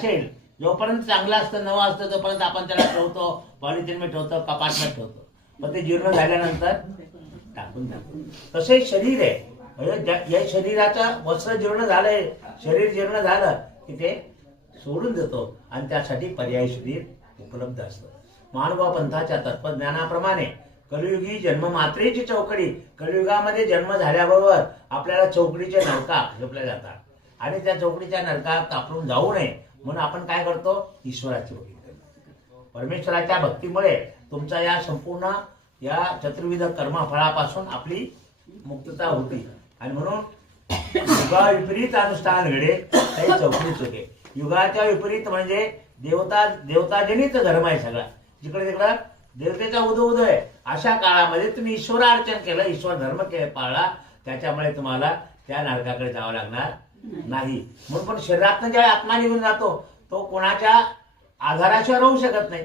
असेल, जोपर्यंत चांगलं असतं नवं असतं तोपर्यंत आपण त्याला ठेवतो, पॉलिथिनमध्ये ठेवतो, कपाटमध्ये ठेवतो. मग ते जीर्ण झाल्यानंतर टाकून टाकतो. तसे शरीर आहे, म्हणजे या शरीराचं वस्त्र जीर्ण झालंय, शरीर जीर्ण झालं की ते सोडून देतो आणि त्यासाठी पर्यायी शरीर उपलब्ध असतं. महानुभाव पंथाच्या तत्वज्ञानाप्रमाणे कलियुगी जन्ममात्रेची चौकडी, कलियुगामध्ये जन्म झाल्याबरोबर आपल्याला चौकडीचे नरका झोपल्या जातात आणि त्या चौकडीच्या नरकात आपण जाऊ नये म्हणून आपण काय करतो, ईश्वराची भक्ती करतो. परमेश्वराच्या भक्तीमुळे तुमचा या संपूर्ण या चतुर्विध कर्मफळापासून आपली मुक्तता होती. आणि म्हणून युगा विपरीत अनुष्ठान घडे काही चौकडी चुके. युगाच्या विपरीत म्हणजे देवताजनित धर्म आहे सगळा, जिकडे तिकडं देवतेचा उदो आहे. अशा काळामध्ये तुम्ही ईश्वरार्चन केलं, ईश्वर धर्म पाळला, त्याच्यामुळे तुम्हाला त्या नरकाकडे जावं लागणार नाही. म्हणून पण शरीरातनं ज्या आत्मा निघून जातो तो कोणाच्या आधाराशिवाय राहू शकत नाही.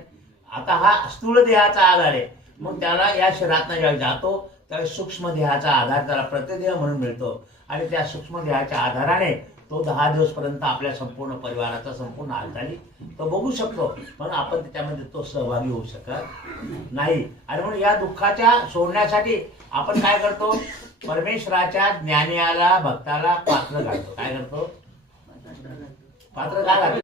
आता हा स्थूल देहाचा आधार आहे, मग त्याला या शरीरातनं ज्यावेळी जातो त्यावेळी सूक्ष्म देहाचा आधार त्याला प्रतिदेह म्हणून मिळतो आणि त्या सूक्ष्म देहाच्या आधाराने तो 10 दिवसपर्यंत आपल्या संपूर्ण परिवाराचा संपूर्ण हालचाली तो बघू शकतो, पण आपण त्याच्यामध्ये तो सहभागी होऊ शकत नाही. आणि म्हणून या दुःखाच्या सोडण्यासाठी आपण काय करतो, परमेश्वराच्या ज्ञानियाला भक्ताला पात्र घालतो. काय करतो, पात्र घालतो.